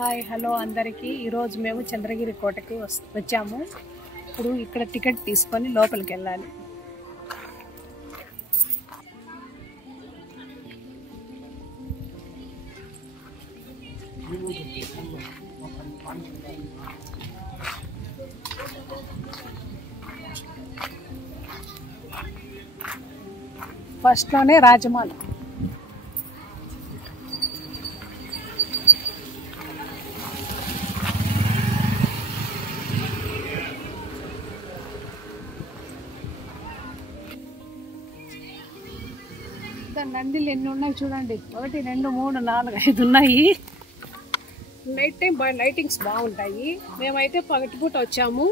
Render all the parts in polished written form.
Hi hello అందరికీ ఈరోజు మేము చంద్రగిరి కోటకి వచ్చాము. ఇప్పుడు ఇక్కడ టికెట్ తీసుకొని లోపలికి వెళ్ళాలి. ఫస్ట్లోనే రాజమాల. నందిలు ఎన్ని ఉన్నాయి చూడండి. 1 2 3 4 5 ఉన్నాయి. నైట్ టైం లైటింగ్స్ బాగుంటాయి. మేమైతే పగటిపూట వచ్చాము.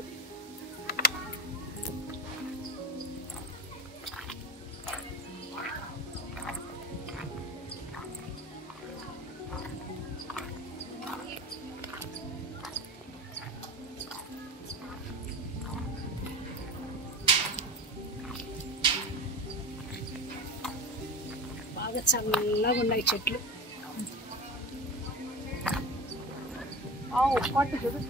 బాగా చల్లగా ఉన్నాయి చెట్లు. పట్టు చూడు.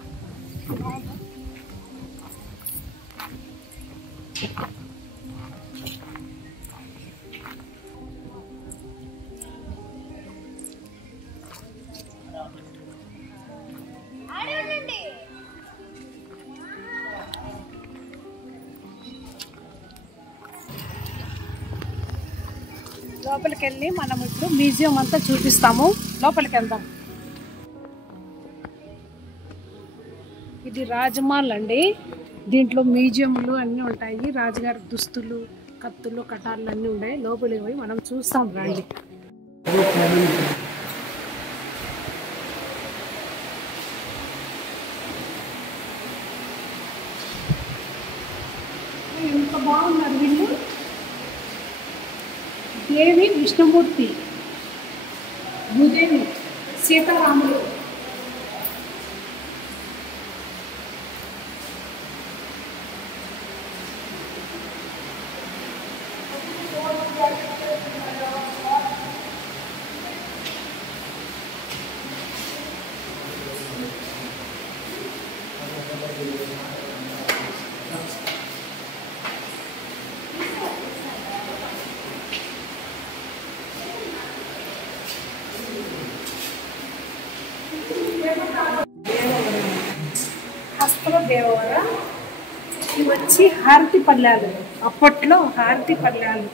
లోపలికి వెళ్ళి మనం ఇప్పుడు మ్యూజియం అంతా చూపిస్తాము. లోపలికి వెళ్దాం. ఇది రాజమహల్ అండి. దీంట్లో మ్యూజియంలు అన్నీ ఉంటాయి. రాజుగారి దుస్తులు, కత్తులు, కటార్లు అన్నీ ఉన్నాయి. లోపలికి పోయి మనం చూస్తాం రండి. ఎంత బాగున్నారు వీళ్ళు. దేవి విష్ణుమూర్తి, భూదేవి, సీతారాములు. దేవర ఇవి వచ్చి హారతి పళ్ళాలు. అప్పట్లో హారతి పళ్ళాలు.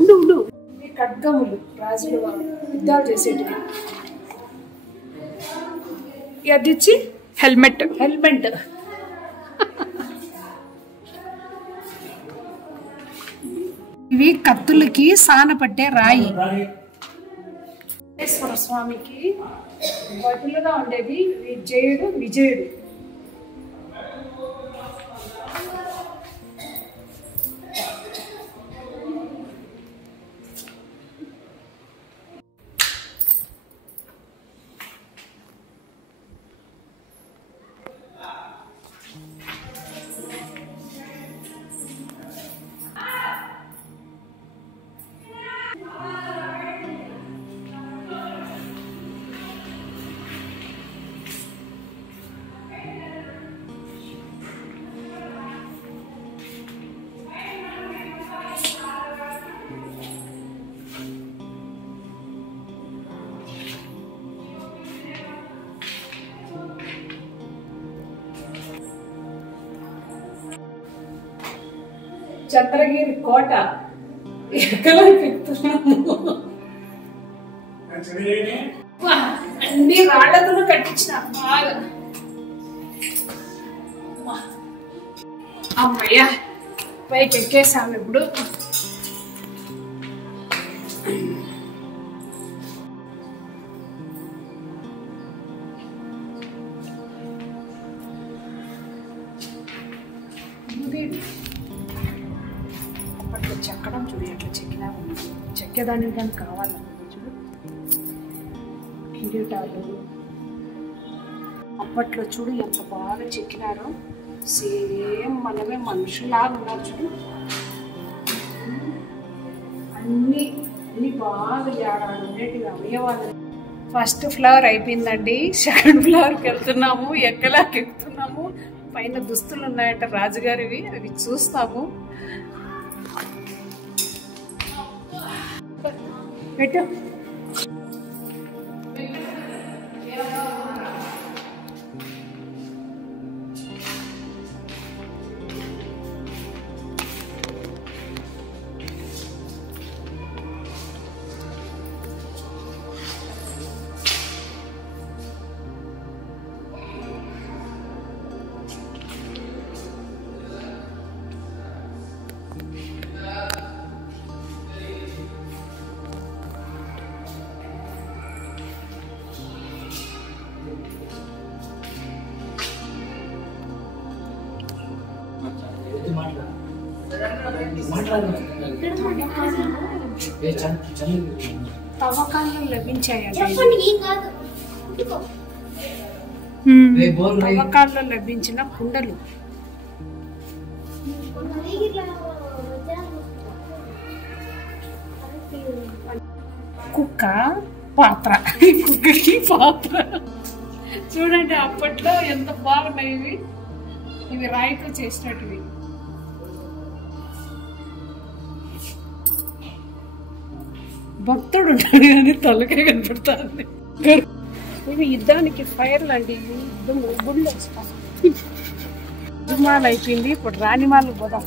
ఉండు ఖడ్గములు రాజుల వారు యుద్ధాలు చేసేటివి. అది వచ్చి హెల్మెట్. ఇవి కత్తులకి సాన పట్టే రాయి. వెంకటేశ్వర స్వామికి వదులుగా ఉండేది విజయుడు. చంద్రగిరి కోట ఎక్కడ పెడుతున్నాము. అన్ని రాళ్లతో కట్టించిన బాగా. అమ్మయ్యా పైకి ఎక్కేసాము ఇప్పుడు. అప్పట్లో చెక్కడం చూడు ఎట్లా చెక్కినారు, చెక్కేదానికి కానీ కావాలి చూడు. కిరీటాలు అప్పట్లో చూడు ఎంత బాగా చెక్కినారో, సేమ్ మనమే మనుషులాగా ఉన్నారు చూడు. అన్ని బాగా ఉండేటివి అవయవాలు. ఫస్ట్ ఫ్లవర్ అయిపోయిందండి, సెకండ్ ఫ్లవర్కి వెళ్తున్నాము. ఎక్కలాకి ఎక్కుతున్నాము. పైన దుస్తులు ఉన్నాయంట రాజుగారివి, అవి చూస్తాము. పెట్టు. తవ్వకాల్లో లభించాయండి, తవ్వకాల్లో లభించిన కుండలు. కుక్క పాత్ర, కుక్కకి పాత్ర చూడండి. అప్పట్లో ఎంత బాగున్నాయి ఇవి. ఇవి రాయితో చేసినట్టువి. భక్తుడు ఉంటాడు కానీ తలకే కనపడుతుంది. ఇవి యుద్ధానికి ఫైర్లు అండి. యుద్ధం గుళ్ళు వస్తాం. రాజమాల అయిపోయింది, ఇప్పుడు రాణిమాలు పోదాం.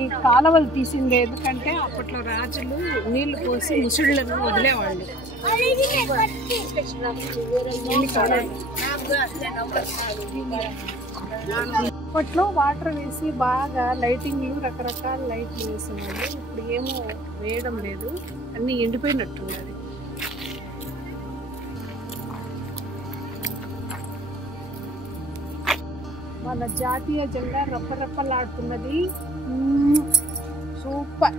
ఈ కాలువలు తీసింది ఎందుకంటే అప్పట్లో రాజులు నీళ్లు పోసి ముసుళ్లను వదిలేవాళ్ళు. అప్పట్లో వాటర్ వేసి బాగా లైటింగ్లు, రకరకాల లైట్లు వేసేవాళ్ళు. ఇప్పుడు ఏమో వేయడం లేదు, అన్ని ఎండిపోయినట్టున్నది. మన జాతీయ జెండా రప్పరప్పలాడుతున్నది. సూపర్.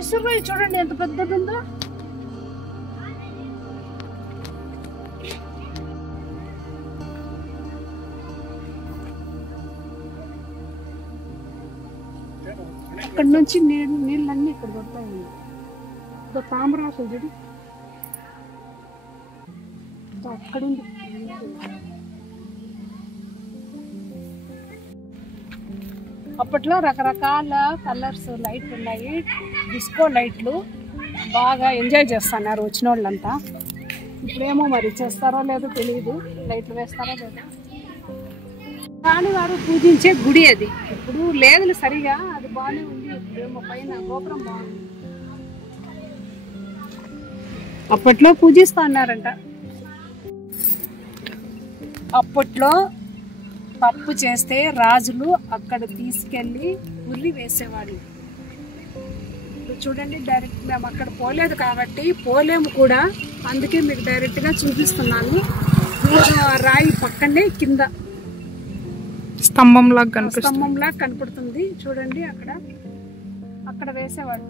ఇసురాయి చూడండి ఎంత పెద్దది ఉందో. అక్కడ నుంచి నీళ్ళన్నీ ఇక్కడ పడతాయి. తామరాకులు చూడు అక్కడుంది. అప్పట్లో రకరకాల కలర్స్ లైట్లు ఉన్నాయి, డిస్కో లైట్లు. బాగా ఎంజాయ్ చేస్తున్నారు వచ్చిన వాళ్ళంతా. ఇప్పుడేమో మరి చేస్తారో లేదో తెలియదు, లైట్లు వేస్తారో లేదో. రాణివారు పూజించే గుడి అది. ఇప్పుడు లేదు సరిగా, అది బాగానే ఉంది. ఇప్పుడేమో పైన గోపురం బాగుంది. అప్పట్లో పూజిస్తా అన్నారంట. అప్పట్లో తప్పు చేస్తే రాజులు అక్కడ తీసుకెళ్ళి ఉరి వేసేవాళ్ళు. చూడండి, డైరెక్ట్ మేము అక్కడ పోలేదు కాబట్టి పోలేము కూడా, అందుకే మీకు డైరెక్ట్గా చూపిస్తున్నాను. రాయి పక్కనే కింద స్తంభంలా కనపడుతుంది చూడండి. అక్కడ వేసేవాళ్ళు.